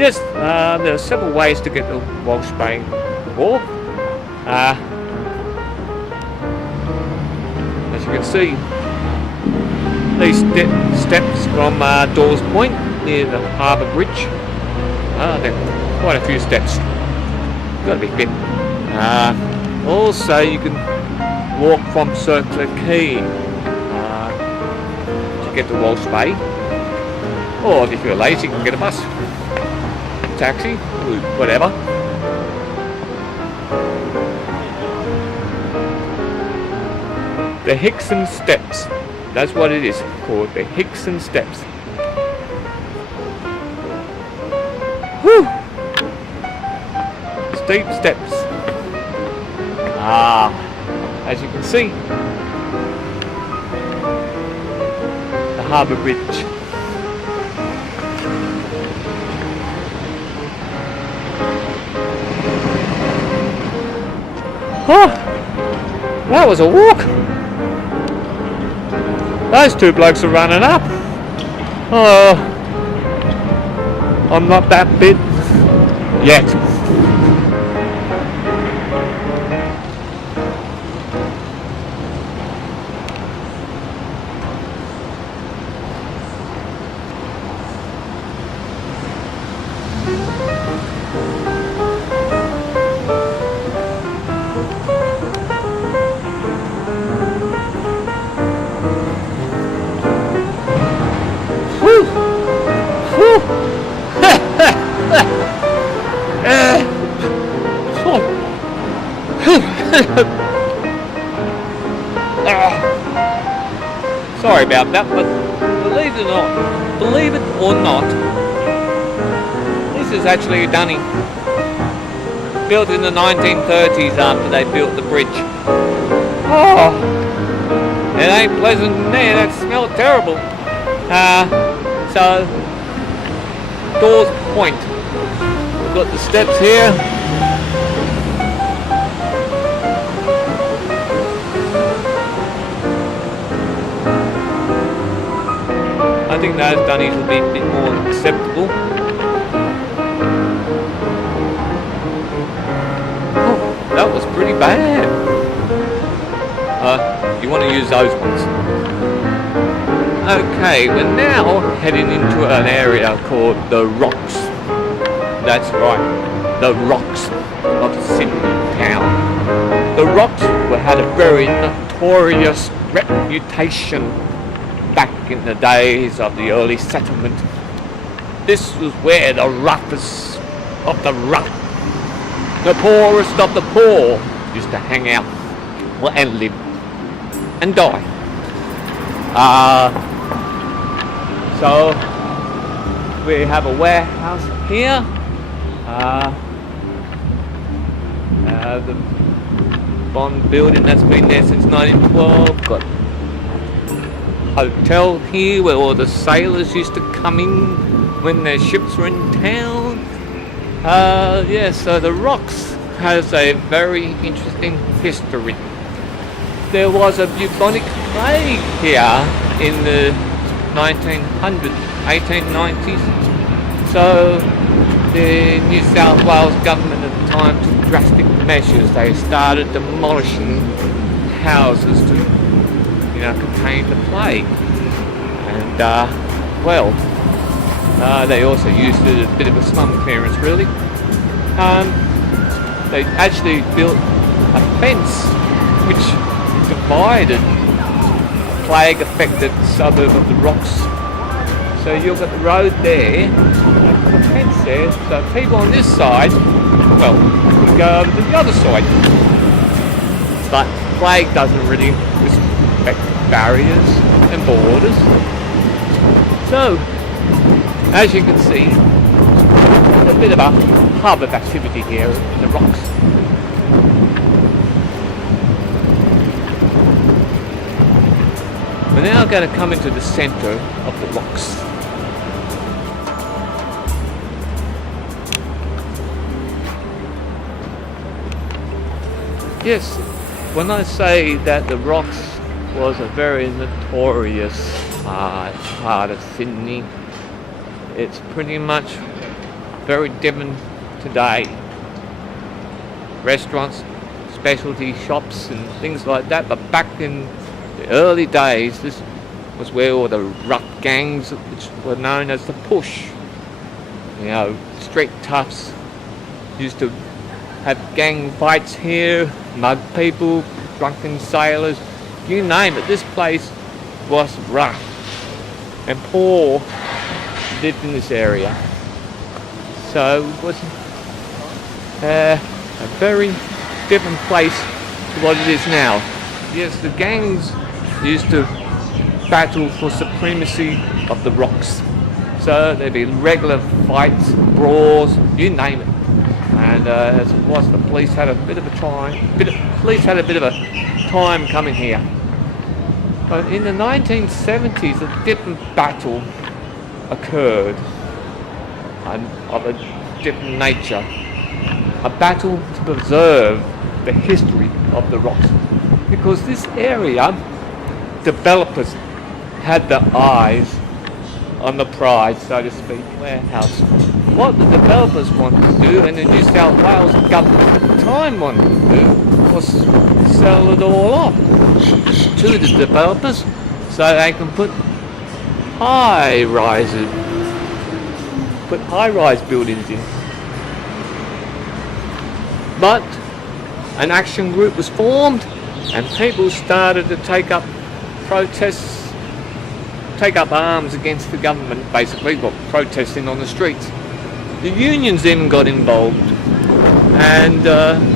Yes, there are several ways to get the Walsh Bay Wharf. As you can see, these steps from Dawes Point near the Harbour Bridge. There are quite a few steps. Got to be fit. Also, you can walk from Circular Quay to get to Walsh Bay. Or if you're lazy, you can get a bus, taxi, whatever. The Hickson Steps. That's what it is called, the Hickson Steps. Whew! Steep steps. As you can see, the Harbour Bridge. Oh, that was a walk. Those two blokes are running up. Oh, I'm not that bit yet. Sorry about that, but believe it or not, this is actually a dunny. Built in the 1930s after they built the bridge. Oh, it ain't pleasant in there, that smelled terrible. So, Dawes Point. We've got the steps here. I think those dunnies will be a bit more acceptable. Oh, that was pretty bad. You want to use those ones. Okay, we're now heading into an area called the Rocks. That's right, the Rocks of Sydney Town. The Rocks had a very notorious reputation back in the days of the early settlement. This was where the roughest of the rough, the poorest of the poor, used to hang out and live and die. So we have a warehouse here. The Bond building that's been there since 1912. Got hotel here where all the sailors used to come in when their ships were in town. So the Rocks has a very interesting history. There was a bubonic plague here in the 1890s. So the New South Wales government at the time took drastic measures. They started demolishing houses to contain the plague, and they also used it as a bit of a slum clearance, really. They actually built a fence which divided a plague-affected suburb of the Rocks. So you've got the road there, and the fence there, so people on this side, would go over to the other side. But plague doesn't really respect barriers and borders. So, as you can see, there's a bit of a hub of activity here in the Rocks. We're now going to come into the centre of the Rocks. Yes, when I say that the Rocks was a very notorious part of Sydney, it's pretty much very different today. Restaurants, specialty shops and things like that, but back in the early days, this was where all the rough gangs, which were known as the Push, you know, street toughs, used to have gang fights here, mug people, drunken sailors, you name it. This place was rough, and poor lived in this area. So it was a very different place to what it is now. Yes, the gangs used to battle for supremacy of the rocks. So there'd be regular fights, brawls, you name it. And as it was, the police had a bit of a time coming here. But in the 1970s, a different battle occurred, and of a different nature. A battle to preserve the history of the rocks. Because this area, developers had their eyes on the prize, so to speak, warehouse. What the developers wanted to do, and the New South Wales government at the time wanted to do, was sell it all off to the developers so they can put high-rise buildings in. But an action group was formed, and people started to take up arms against the government, basically, protesting on the streets. The unions even got involved, and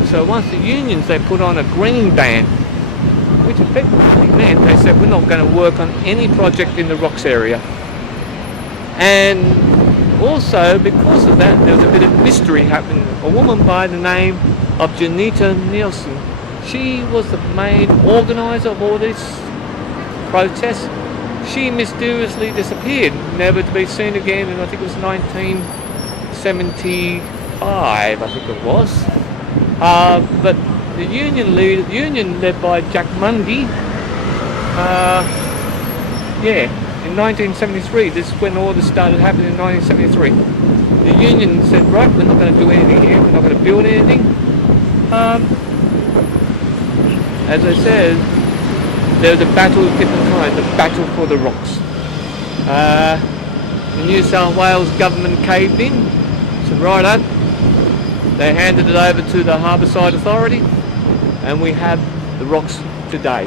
so once the unions, they put on a green ban, which effectively meant they said, we're not going to work on any project in the rocks area. And also, because of that, there was a bit of mystery happening. A woman by the name of Janita Nielsen, she was the main organiser of all these protests. She mysteriously disappeared, never to be seen again, and I think it was 1975, I think it was. But the union led by Jack Mundy, in 1973, this is when all this started happening in 1973. The union said, right, we're not going to do anything here, we're not going to build anything. As I said, there was a battle of different kinds, the battle for the rocks. The New South Wales government caved in, so right up, they handed it over to the Harbourside Authority, and we have the rocks today.